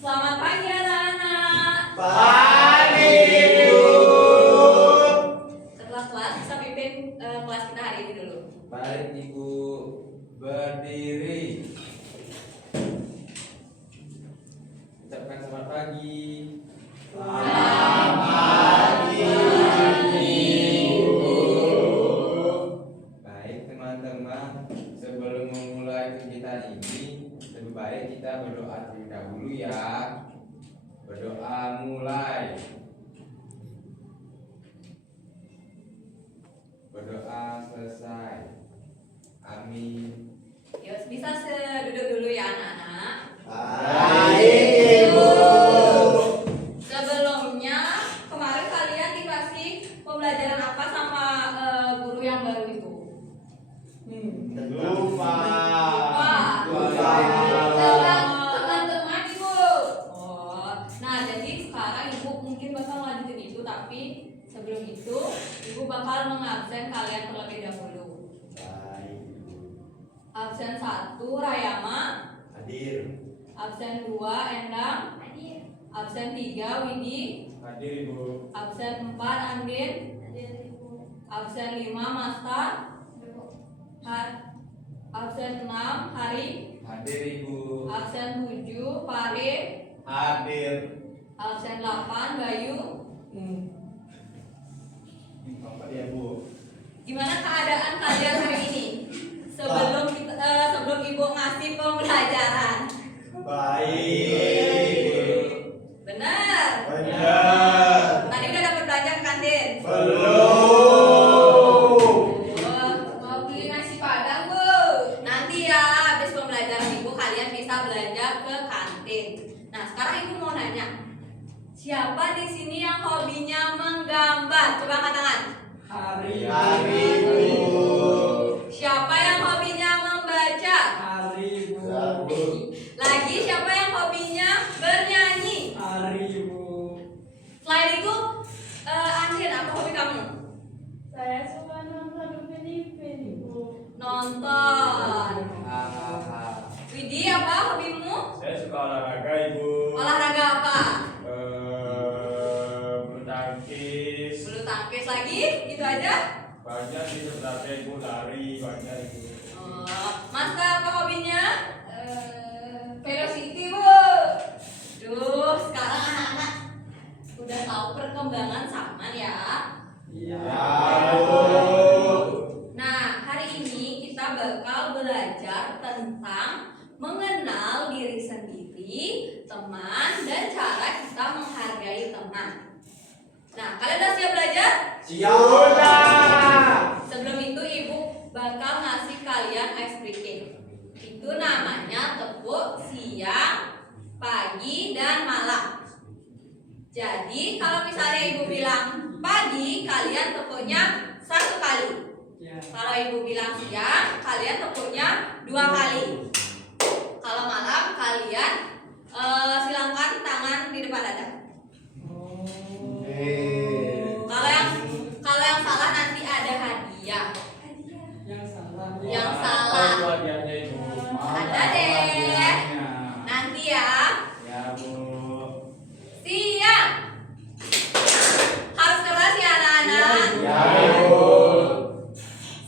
Selamat pagi anak-anak. Pagi, Ibu. Setelah kelas bisa pimpin kelas kita hari ini dulu. Baik, Ibu. Berdiri. Ucapkan selamat pagi. Selamat pagi, Ibu. Baik, teman-teman. Sebelum memulai kegiatan ini, lebih baik kita berdoa terlebih dahulu ya. Berdoa mulai. Berdoa selesai. Amin. Yuk, bisa duduk dulu ya anak-anak. Baik, Ibu. Sebelumnya kemarin kalian dikasih pembelajaran apa sama guru yang baru itu? Lupa. Teman-teman Ibu. Oh, nah jadi sekarang Ibu mungkin bakal lanjutin itu, tapi sebelum itu Ibu bakal mengabsen kalian terlebih dahulu. Baik, Ibu. Absen 1 Rayama, Hadir. absen 2 Endang, absen 3 Widi, Hadir, Ibu. absen 4 Andin, absen 5 Masta, absen 6 Hari, Hadir, Ibu. absen 7 Pare, Hadir. absen 8 Bayu. Bapak ya, Bu. Gimana keadaan kalian hari ini? Sebelum Ibu ngasih pembelajaran. Baik. Benar. Benar. Tadi udah dapat belanja ke kantin? Belum. Mau beli nasi padang, Bu? Nanti ya, habis pembelajaran Ibu kalian bisa belanja ke kantin. Nah, sekarang Ibu mau nanya. Siapa di sini yang hobinya menggambar? Coba angkat tangan. Hari, Bu. Siapa yang hobinya membaca? Hari, Bu. Lagi siapa yang hobinya bernyanyi? Hari, Bu. Selain itu, Andin, apa hobi kamu? Saya suka nonton film-film, Ibu. Nonton. Widi, apa hobimu? Saya suka olahraga, Ibu. Olahraga apa? Bulu tangkis. Bulu tangkis lagi? Gitu aja? Banyak sih sebenarnya, Ibu. Lari banyak, Ibu. Oh, Masa apa hobinya? Velocity, Bu. Duh, sekarang anak-anak udah tahu perkembangan zaman ya. Iya, Bu. Nah, hari ini kita bakal belajar tentang mengenal diri sendiri, teman, dan cara kita menghargai teman. Nah, kalian udah siap belajar? Sudah. Sebelum itu Ibu bakal ngasih kalian ice breaking. Itu namanya tepuk siang, pagi, dan malam. Jadi kalau misalnya Ibu bilang pagi, kalian tepuknya 1 kali. Kalau Ibu bilang siang, kalian tepuknya 2 kali. Kalau malam, kalian silangkan tangan di depan dada. Kalau yang salah nanti ada hadiah. Yang salah. Apa itu hadiahnya, Ibu? Ada deh. Nanti ya. Ya, Bu. Siap. Harus keras ya anak-anak. Ya, Bu.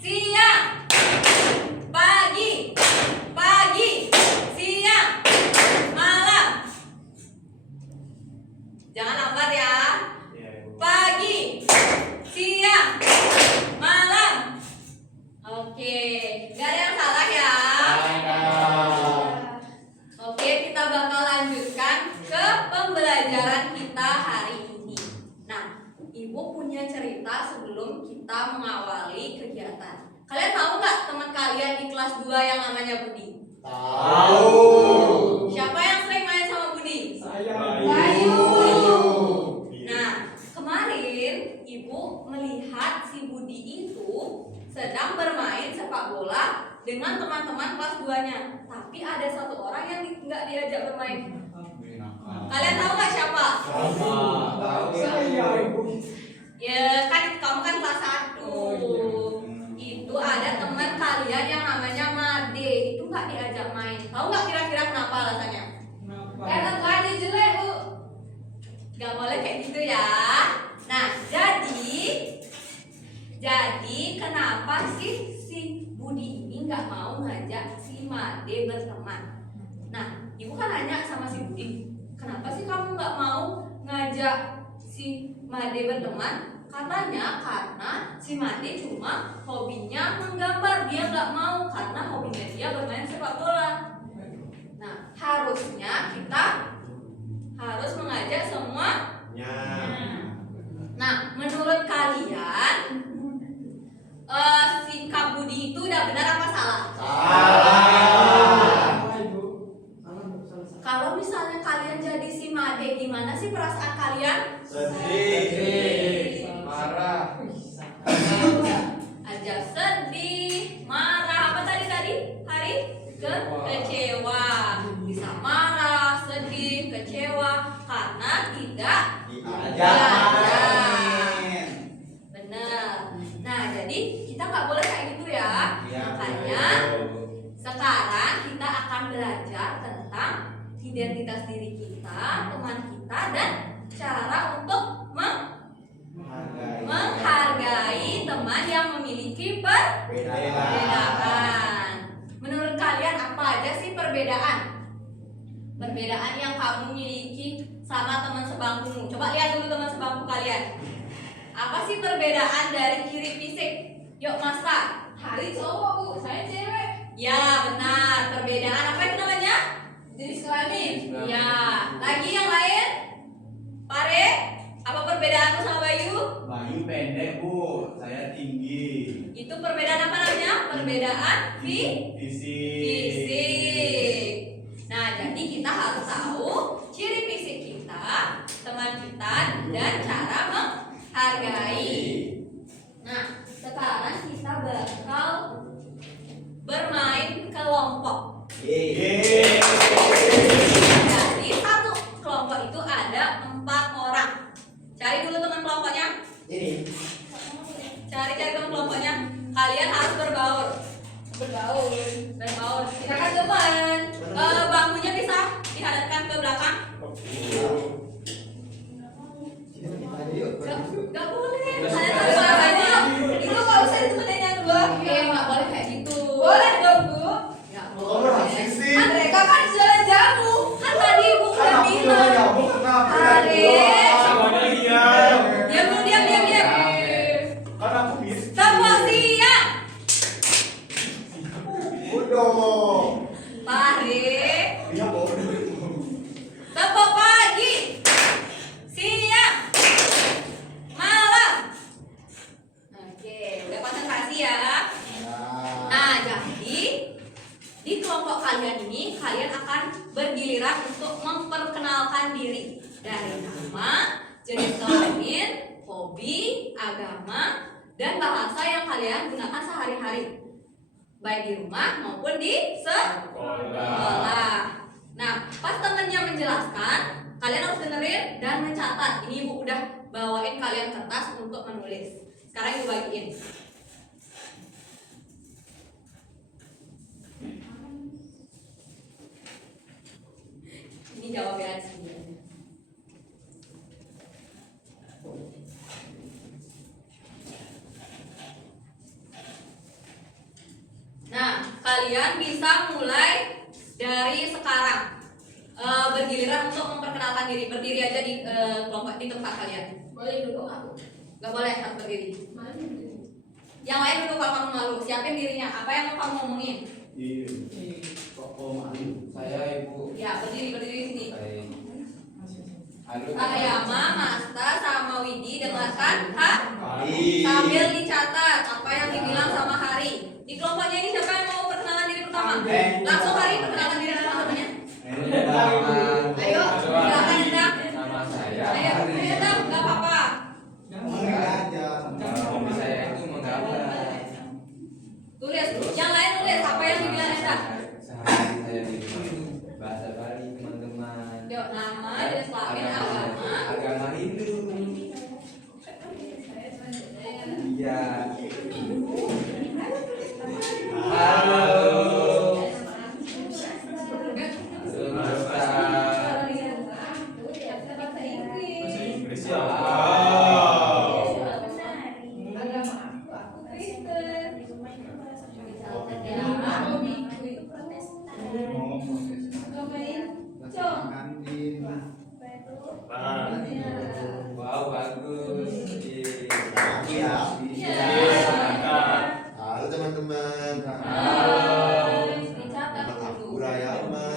Siang, pagi, siang, malam. Jangan lambat ya. Ya, Ibu. Pagi, siang, malam. Oke, gak ada yang salah ya. Oke, kita bakal lanjutkan ke pembelajaran kita hari ini. Nah, Ibu punya cerita sebelum kita mengawali kegiatan. Kalian tahu nggak teman kalian di kelas 2 yang namanya Budi? Tahu. Siapa yang sering main sama Budi? Saya, Bayu. Iya. Nah, kemarin Ibu melihat si Budi itu sedang bermain sepak bola dengan teman-teman kelas 2-nya. Tapi ada satu orang yang nggak diajak bermain. Kalian tahu nggak siapa? Tahu. Saya, Ibu. Ya kan kamu kan kelas 1. Oh, iya. Itu ada teman kalian yang namanya Made. Itu nggak diajak main. Tahu nggak kira-kira kenapa alasannya? Karena tuh aja Gak boleh kayak gitu ya. Nah, jadi kenapa sih si Budi ini nggak mau ngajak si Made berteman? Nah, ibu kan nanya sama si Budi, kenapa sih kamu nggak mau ngajak si Made berteman? Katanya karena si Made cuma hobinya menggambar, dia nggak mau karena hobinya dia bermain sepak bola. Nah, harusnya kita harus mengajak semuanya. Nah, menurut kalian sikap Budi itu udah benar apa salah? Kalau misalnya kalian jadi si Made, gimana sih perasaan kalian? Sedih, marah, Aja sedih, marah, apa tadi? Hari? Kecewa. Bisa marah, sedih, kecewa karena tidak diajarin. Benar. Nah, jadi kita nggak boleh kayak gitu ya. Makanya sekarang kita akan belajar tentang identitas diri kita, teman kita, dan cara untuk menghargai teman yang memiliki perbedaan. Menurut kalian apa aja sih perbedaan? Perbedaan yang kamu miliki sama teman sebangkumu. Coba lihat dulu teman sebangku kalian. Apa sih perbedaan dari ciri fisik? Yuk Mas Pak. Hari cowok bu, saya cewek. Ya benar. Perbedaan apa itu namanya? Jenis kelamin. Ya. Lagi yang lain? Pare? Apa perbedaanmu sama Bayu? Bayu pendek bu, saya tinggi. Itu perbedaan apa namanya? Perbedaan fisik. Nah, jadi kita harus tahu ciri fisik kita, teman kita, dan cara menghargai. Nah, sekarang kita bakal bermain kelompok. Jadi satu kelompok itu ada 4 orang. Cari dulu teman kelompoknya. Cari teman kelompoknya. Kalian harus berbaur. Kita kan teman. Bangkunya bisa dihadapkan ke belakang. Gak boleh. Kalian harus berbaur. Itu kalau saya temenin yang dua. Nggak boleh kayak gitu. Boleh dong bu. Nggak Kamu boleh. asik sih. Kan mereka kan jalan jamu. Kan tadi ibu udah bilang. Tarik. Semuanya lihat. Diam dulu, diam. Kan aku bisa. Semua siap. Udah. Tarik. Dia bodoh. Tepuk pagi. Siang. Malam. Oke, udah konsentrasi ya. Nah, jadi di kelompok kalian ini kalian akan bergiliran untuk memperkenalkan diri dari nama, jenis kelamin, hobi, agama, dan bahasa yang kalian gunakan sehari-hari, baik di rumah maupun di sekolah. Nah, pas temennya menjelaskan, kalian harus dengerin dan mencatat. Ini ibu udah bawain kalian kertas untuk menulis. Sekarang ibu bagiin. Ini jawabnya di sini. Nah, kalian bisa mulai dari sekarang bergiliran untuk memperkenalkan diri. Berdiri aja di kelompok di tempat kalian. Boleh dulu aku. Gak boleh harus berdiri. Mana ini? Yang lain dulu kalau kamu malu, siapin dirinya. Apa yang mau kamu ngomongin? Iya. Kok malu? saya ibu. Ya, berdiri di sini. Baik. Halo. Ayama, Masta, sama Widi dengarkan, ha? Baik. Sambil dicatat apa yang dibilang sama Hari. Di kelompoknya ini siapa yang mau perkenalan diri pertama? Langsung Hari perkenalan diri sama temannya. Ayo, silakan Endang. Nama saya Ayo, Endang, nggak apa-apa. Hobi saya itu menggambar. Tulis, yang lain tulis apa yang dibilang Endang. Sehari saya di rumah itu bahasa Bali teman-teman. Yuk, nama, jenis kelamin, agama. Agama Hindu. Iya. Nah, Wow, bagus. Aku ya. sepakat. Halo teman-teman. Dicatat Nama aku dulu. Rayama.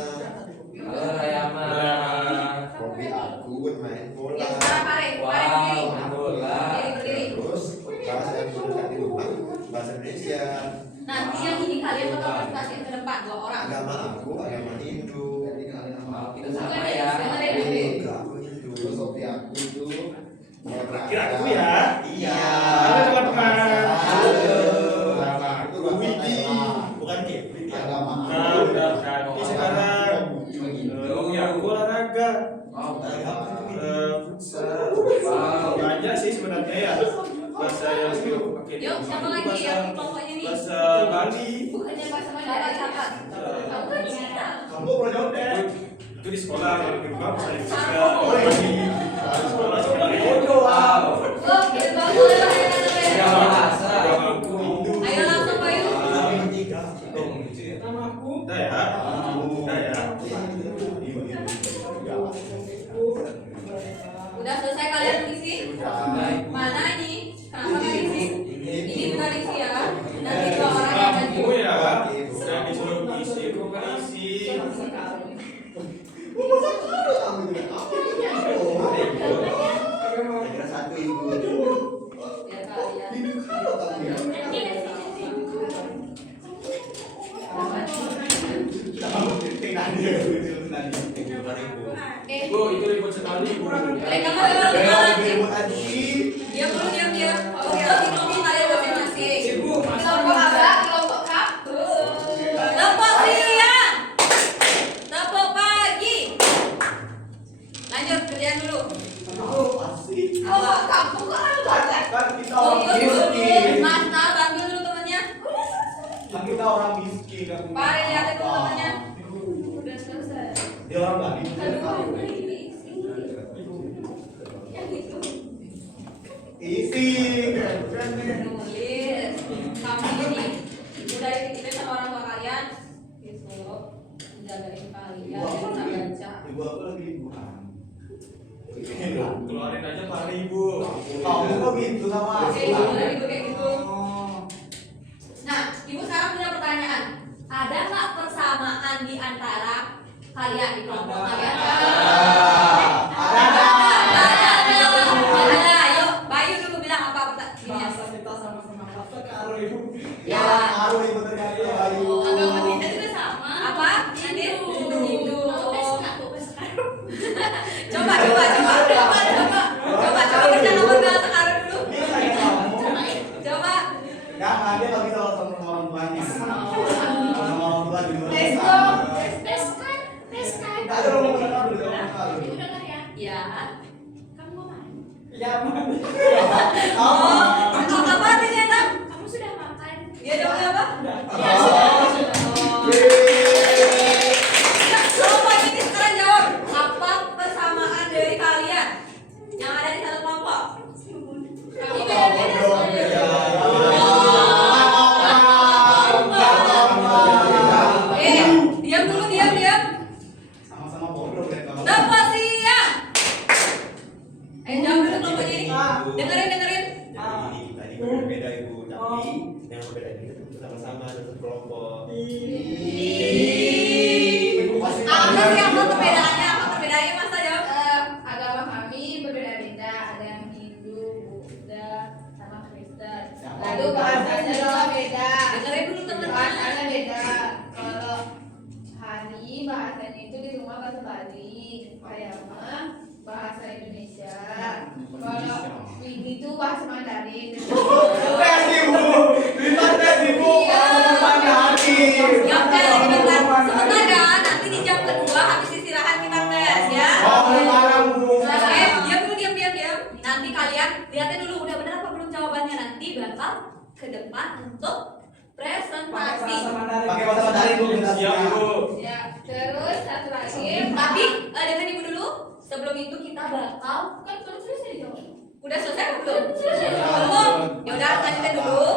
Halo Rayama. Hobi aku bermain bola. Ya sekarang pare berdiri. Wow, bola. Berdiri. Terus bahasa yang gunakan di rumah bahasa Indonesia. Nanti yang ini kalian bakal presentasiin ke depan 2 orang. Agama aku agama Hindu. Wow, kita sama ya. Enggak, aku Hindu. Hobi aku itu Kira aku ya. Iya. Halo teman-teman. Halo. Nama Itu aku bahasa Widi. Thailand. Bukan Kevin ya. Agama Nah, udah ganti sekarang. Ya aku olahraga. Wow, Futsal. Wow. Banyak sih sebenarnya ya. Bahasa yang sering aku pakai di Yuk, rumah siapa itu lagi bahasa- yang kelompoknya nih? Bahasa Bali. Bukannya bahasa Mandara catat. Kamu kan Cina. Kamu pernah jawab deh. Itu di sekolah kalau di rumah bahasa Indonesia. Sama. Oh, di sekolah sebenarnya. Wow. Oh, gitu banget. Ya, bahasa. Agama aku Hindu. Ayo langsung Bayu. Nama aku udah ya. Udah ya. Udah selesai kalian mengisi? Mana ini? Kenapa nggak diisi? Ini juga diisi ya. Nanti 2 orang yang Kamu maju. ya. Udah disuruh isi, kok nggak isi. Kira satu ibu. Biar kalian. Bu, itu ribut sekali, Bu. Mereka mah kenalan. Diam dulu, diam. Oke, ini kalian masing-masing. Kelompok apa? Kelompok kaku. Kelompok siang. Kelompok pagi. Lanjut kerjaan dulu. Kelompok kaku kan banget. Oh, Mas Tal, bantu dulu temannya. Kita orang miskin. Pare lihatin dulu temannya. Udah selesai. Dia orang Bali. Aduh, yang itu. Isi. Nulis. Kami ini udah dititipin sama orang tua kalian. Besok jagain kalian bisa baca. Ibu aku lagi liburan. Keluarin aja Pak Ibu. Kamu kok gitu sama aku? Oke, kayak gitu. Nah, ibu sekarang punya pertanyaan. Ada nggak persamaan di antara kalian di kelompok kalian? Ada. Yuk, Bayu dulu bilang apa pertanyaannya? kita sama-sama apa karo ibu? Ya. Aku ibu terkait Bayu. Agama kita juga sama. Apa? Hindu. Coba kita nomor bahasa karo dulu. Ini saya kamu. Coba. Jangan dia nggak bisa sama orang tuanya. Sama orang tua di luar. Ada orang tua kamu di luar. Ya. Ya, Mak. Oh, apa artinya Tam? Kamu sudah makan? Dia jawabnya apa? Ya, sudah. Kelompok ini sekarang jawab. Apa persamaan dari kalian yang ada di satu kelompok? Kami beda-beda soalnya. Diam dulu, diam. Sama-sama bodoh ya kamu. Kelompok siang. Jawab dulu kelompoknya ini. Dengerin. Tadi berbeda ibu, tapi yang berbeda ini tentu sama-sama satu kelompok. Apa sih apa perbedaannya? Mas jawab? Agama kami berbeda-beda, ada yang Hindu, Buddha, sama Kristen. Lalu bahasanya juga beda. Dengerin dulu teman-teman. Bahasanya beda. Kalau Hari bahasanya itu di rumah bahasa Bali, Rayama bahasa Indonesia. Kalau Widi itu bahasa Mandarin. Tes ibu, bisa tes ibu. Kamu hati. Ya oke, sebentar ya. Nanti di jam kedua habis istirahat kita tes ya. Oke, diam. Nanti kalian lihatin dulu udah benar apa belum jawabannya. Nanti bakal ke depan untuk presentasi. Pakai bahasa Mandarin bu. Siap, Bu. Ya, terus satu lagi. Tapi dengerin ibu dulu. Sebelum itu kita bakal Kan belum selesai dijawab. udah selesai apa belum? Selesai. Belum. Ya udah lanjutin dulu.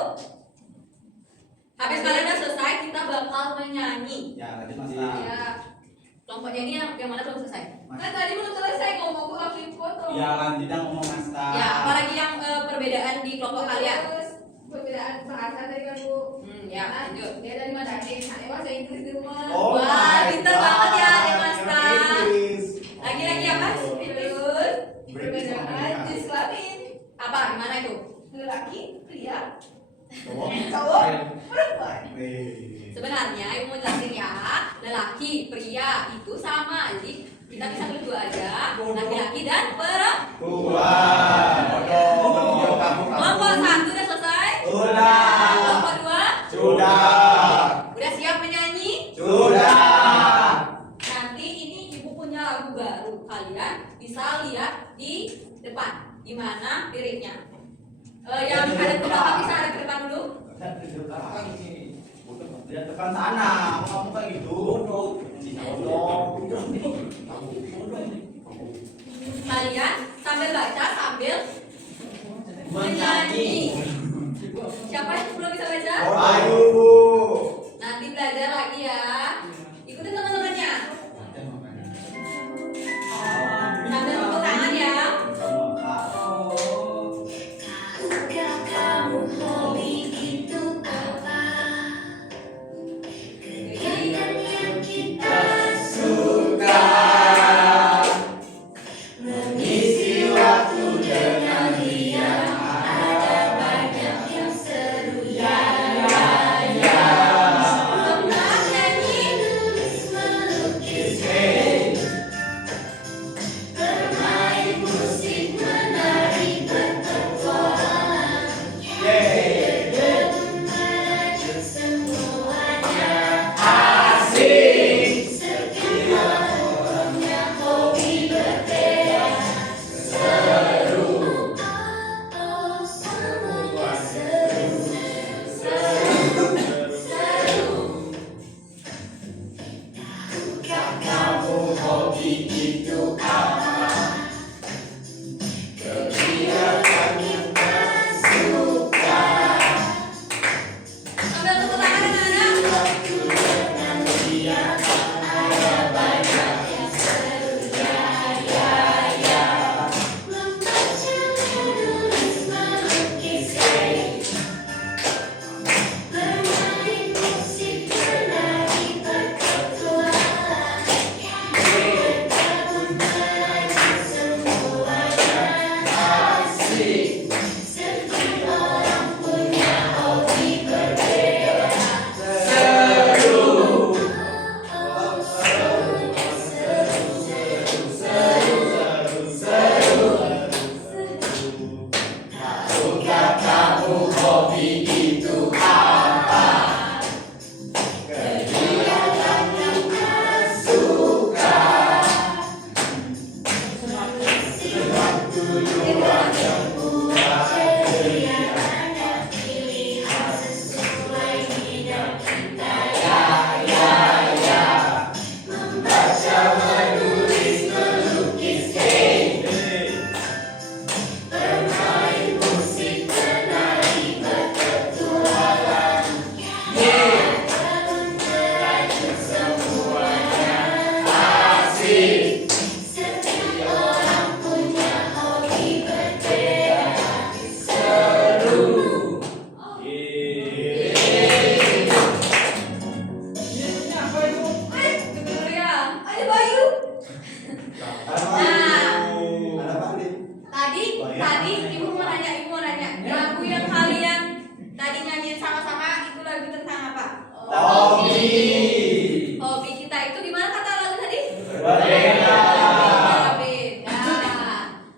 Habis kalian udah selesai kita bakal menyanyi. Ya, tadi Ya, Kelompok Kelompoknya ini yang mana belum selesai? Kan tadi belum selesai ngomong kok langsung foto. Ya lanjutnya ngomong Master. Ya, apalagi yang perbedaan di kelompok kalian? Terus perbedaan bahasa tadi kan Bu. Ya, lanjut. Dia dari Mandarin, saya bahasa Inggris di rumah. Oh Wah, my pintar God. banget ya, Adik Master. Inggris. Lagi-lagi apa? Terus perbedaan jenis kelamin. Apa? Gimana itu? Lelaki, pria, Cowok. cowok, perempuan. Sebenarnya ibu mau jelasin ya, lelaki, pria itu sama. Jadi kita bisa tulis dua aja, laki-laki dan perempuan. Bodoh. Kelompok satu udah selesai? Sudah. Kelompok dua? Sudah. Udah siap menyanyi? Sudah. Nanti ini ibu punya lagu baru. Kalian bisa lihat di depan. Gimana liriknya? Yang ada ke belakang bisa ada ke depan dulu. Lihat depan sana, kamu kayak gitu. Bodoh. Kalian sambil baca sambil menyanyi. Siapa yang belum bisa baca? Ayo Bu. Nanti belajar lagi ya. Ikutin teman-temannya. Sambil tepuk tangan ya. Kamu hobi itu apa? Kegiatan yang kita Suka mengisi waktu dengan dia. Ada banyak yang seru ya. Semangat nyanyi. Menulis, melukis, bermain musik, menari, berpetualang. Belum merajut semuanya. asik. Setiap orang punya hobi berbeda. Seru. Oh, semuanya seru. Seru. Tahukah kamu hobi itu apa? Kegiatan kita suka. Sambil tepuk tangan anak-anak. Dengan dia ada banyak yang seru ya. Membaca, menulis, melukis, bermain musik, menari, berpetualang. Bergabung merajut semuanya asik. Setiap orang punya hobi berbeda. Seru. Tahukah kamu hobi itu apa? Kegiatan yang suka. Waktu luang yang buat ceria. Banyak pilihan sesuai bidang kita ya. Membaca, menulis, melukis, bermain musik, menari, berpetualang. Belum merajut semuanya Asik. setiap orang punya hobi berbeda. Seru. Dengar ya. Ayo Bayu. Tadi ibu mau nanya. Lagu yang kalian tadi nyanyiin sama-sama itu lagu tentang apa? Hobi. Hobi kita itu gimana kata lagu tadi? Berbeda. Berbeda.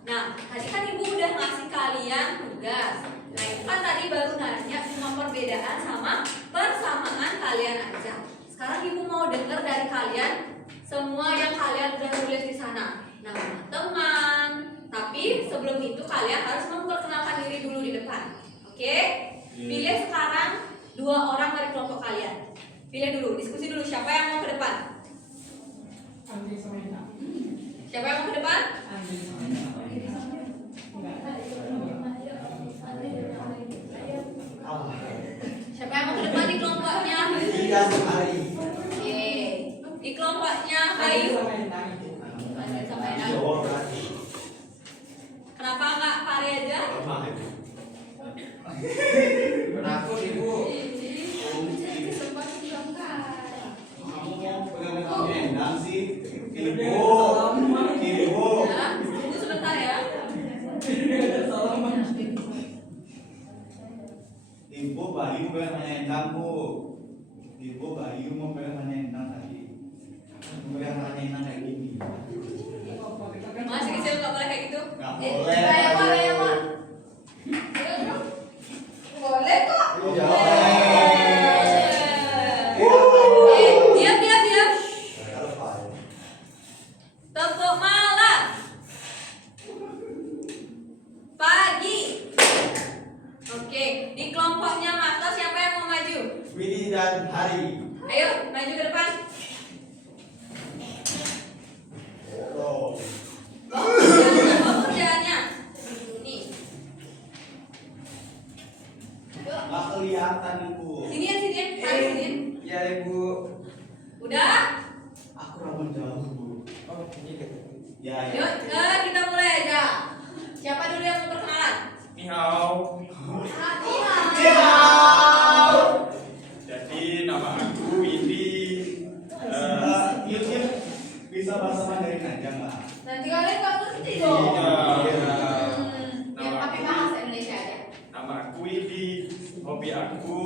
Nah, tadi kan ibu udah ngasih kalian tugas. Nah, itu kan tadi baru nanya cuma perbedaan sama persamaan kalian aja. Sekarang ibu mau dengar dari kalian semua yang kalian udah tulis di sana. Nama teman. Tapi sebelum itu kalian harus memperkenalkan diri dulu di depan. Oke? Pilih sekarang 2 orang dari kelompok kalian. Pilih dulu, diskusi dulu siapa yang mau ke depan. Siapa yang mau ke depan? Siapa yang mau ke depan di kelompoknya? Tiga sekali. Oke. Di kelompoknya Bayu? Sama Endang itu. Bahasa sama Endang. Jawa berarti. Kenapa nggak Pari aja? Lemah itu. Penakut ibu. Jadi sempat dibongkar. Kamu pegang Endang sih. Ibu. Ya, tunggu sebentar ya. Ibu Bayu pegang hanya Endang bu. Ibu Bayu mau pegang hanya Endang tadi. Pegang hanya Endang kayak gini. Masih kecil nggak boleh kayak gitu. Nggak Eh, boleh. kayak apa, kayak apa? Boleh kok. Iya. Diam, diam, diam. Kalau Pak. Tepuk malam. Pagi. Oke, di kelompoknya Marta siapa yang mau maju? Widi dan Hari. Ayo, maju ke depan. Oh. Bawa kerjaannya. Nih, Nggak kelihatan ibu. sinian, sinian, tarik sinian. Ya ibu. Udah? Aku rambut jauh bu. Oh ini dekat. Ya Yuk, ya. kita mulai aja. Siapa dulu yang mau perkenalan? Ni hao. Iya. Jadi nama aku Windy. YouTube bisa bahasa Mandarin aja nggak? Nanti kalian nggak ngerti dong. Iya. Yang pakai bahasa Indonesia aja. Nama aku Windy. Hobi aku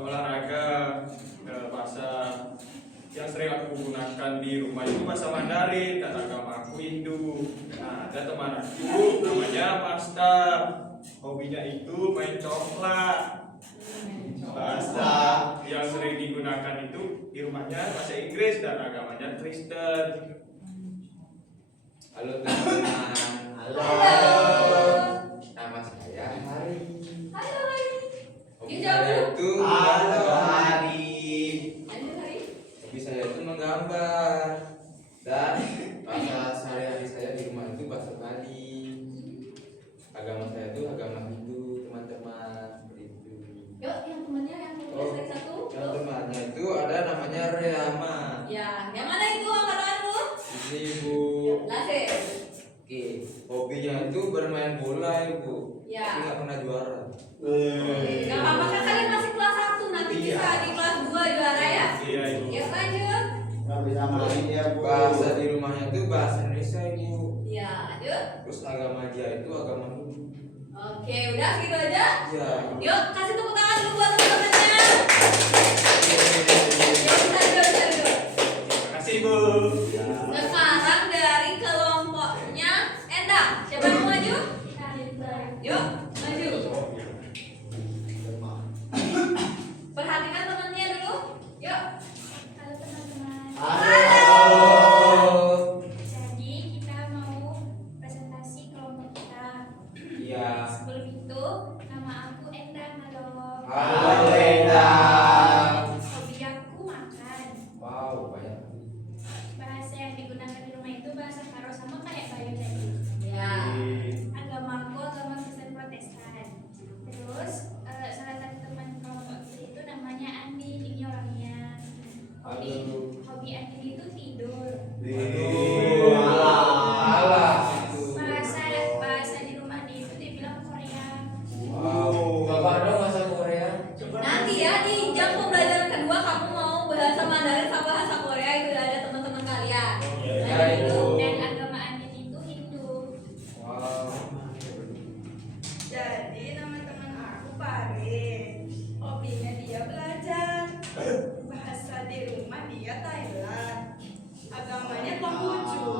olahraga, bahasa yang sering aku gunakan di rumah itu bahasa Mandarin dan agama aku Hindu. Nah, ada teman aku namanya Pasta. Hobinya itu main coklat. Bahasa yang sering digunakan itu di rumahnya bahasa Inggris dan agamanya Kristen. Halo teman-teman. Halo. Nama saya Hari. Halo, Hari. Hobi Yuk, jawab saya dulu. itu Halo Hari. Lanjut, Hari. Hobi saya itu menggambar dan bahasa sehari-hari saya di rumah itu bahasa Bali. Agama saya itu agama Hindu teman-teman. Seperti itu. Yuk, yang temannya yang mau Oh, satu. yang Yuk. temannya itu ada namanya Rehama. Ya, yang mana itu angkat tangan dulu? Ini ibu. Lasir. Oke, hobinya itu bermain bola ibu. Ya. Tapi nggak pernah juara. Gak apa-apa kan kalian masih kelas 1 nanti Iya. bisa di kelas 2 juara ya. Iya ibu. Yuk lanjut. Nggak bisa main ya bu. Bahasa di rumahnya itu bahasa Indonesia ibu. Ya lanjut. Terus agama dia itu agama Hindu. Oke udah segitu aja. Ya. Yuk kasih tepuk tangan dulu buat teman-temannya. Yuk kita duduk. Terima kasih ibu. Sekarang dari kelompoknya Endang. Siapa yang mau maju? Yuk maju. Perhatikan temannya dulu. Yuk. Halo teman-teman. Halo. Jadi kita mau presentasi kelompok kita. Iya. Sebelum itu, nama aku Endang. Halo. Halo Endang. Hobi aku makan. Wow banyak. Bahasa yang digunakan di rumah itu bahasa Karo sama kayak Bayu tadi. Ya. Agama aku agama Kristen Protestan. Terus salah satu teman kelompok kita itu namanya Andi. Ini orangnya. Hobi Andi itu tidur. Aduh. Alah. Bahasa di rumah dia itu dibilang Korea. Wow. Bapak dong bahasa Korea. Nanti ya di jam pembelajaran kedua kamu mau bahasa Mandarin sama bahasa Korea itu udah ada teman-teman kalian. Ya Nah, ibu. Dan agama Andi itu Hindu. Wow. Jadi teman-teman aku Pare, hobinya dia belajar. Bahasa di rumah dia Thailand. Agamanya Konghucu.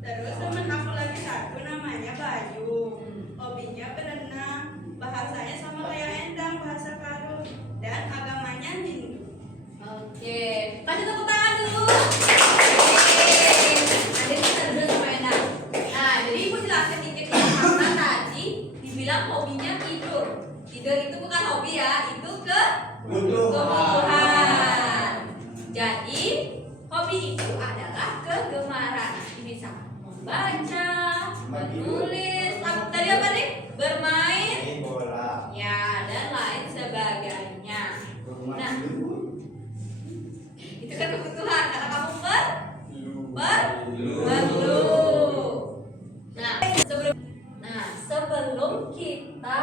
Terus teman aku lagi satu namanya Bayu. Hobinya berenang. Bahasanya sama kayak Endang, bahasa Karo. Dan agamanya Hindu. Oke, kasih tepuk tangan dulu. Oke, nanti kita duduk sama Endang. Nah, jadi ibu jelasin dikit ya karena tadi dibilang hobinya tidur. Tidur itu bukan hobi ya, itu kebutuhan. Jadi hobi itu adalah kegemaran. Bisa membaca, menulis, tadi apa nih? Bermain, Main bola. ya dan lain sebagainya. Nah, itu kan kebutuhan karena kamu kita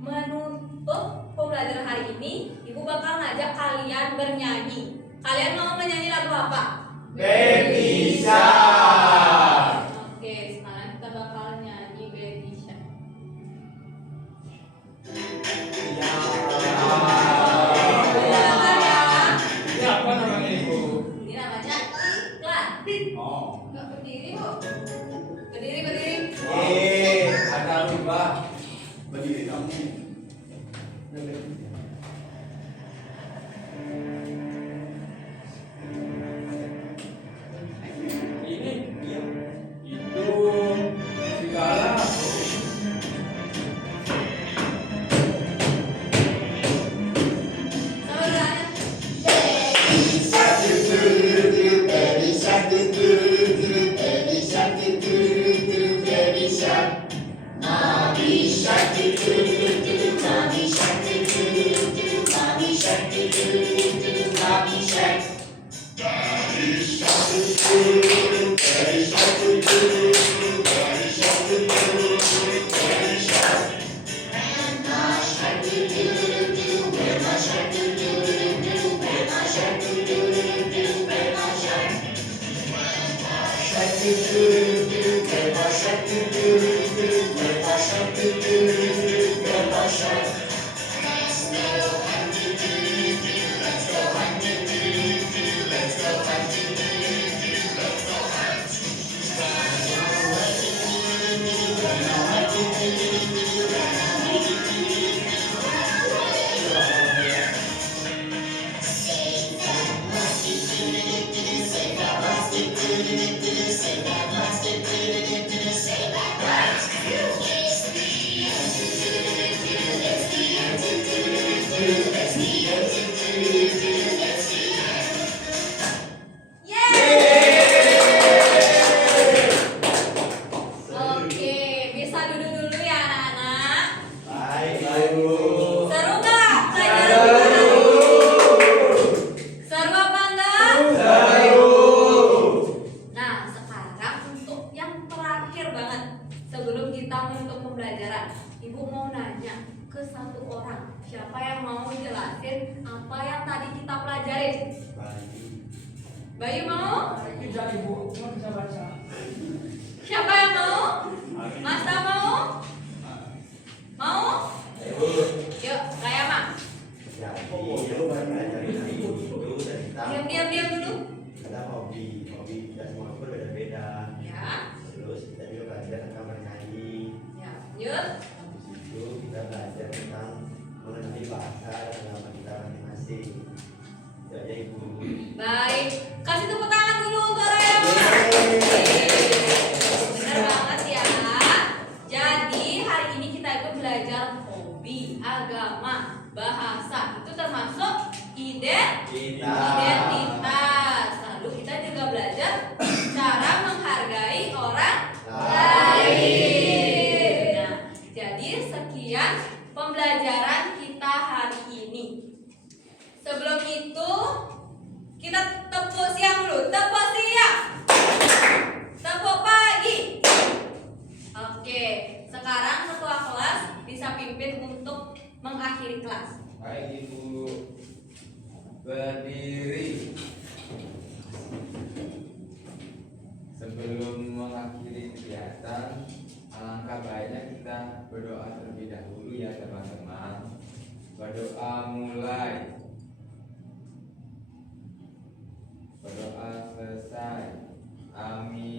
menutup pembelajaran hari ini, Ibu bakal ngajak kalian bernyanyi. Kalian mau menyanyi lagu apa? Baby Shark. Oke, sekarang kita bakal nyanyi Baby Shark. Ini apa namanya Ibu? Ini namanya iklan. Oh. Nggak berdiri, Bu. Berdiri. Ada rubah. Berdiri kamu. Ini iya. Itu segala. Saudara. Oke, bisa duduk dulu ya anak-anak. Baik, Bu. Seru nggak pelajaran kita hari ini? Seru apa enggak? Nah, sekarang untuk yang terakhir banget sebelum kita menutup pembelajaran, Ibu mau nanya ke satu orang. Siapa yang mau jelasin apa yang tadi kita pelajarin? Bayu mau? Siapa yang mau? Masa mau? Mau? Yuk, Rayama. Jadi, lu belajarin hari ini itu dari kita Diam dulu. ada hobi kita semua itu berbeda-beda. Ya, Terus kita juga belajar tentang bernyanyi. ya. Yuk. Habis itu kita belajar tentang mengenali bahasa dan agama kita masing-masing. Itu aja Ibu. Baik, kasih tepuk tangan dulu untuk Rayama. Bener banget ya. Jadi hari ini kita itu belajar hobi, agama, bahasa. Itu termasuk identitas. Lalu kita juga belajar cara menghargai orang lain. Nah, jadi sekian pembelajaran kita hari ini. Sebelum itu kita tepuk siang dulu. Tepuk siang. Tepuk pagi. Oke, sekarang ketua kelas bisa pimpin untuk mengakhiri kelas. Baik Ibu. Berdiri. Sebelum mengakhiri kegiatan, alangkah baiknya kita berdoa terlebih dahulu ya teman-teman. Berdoa mulai. Berdoa selesai. Amin.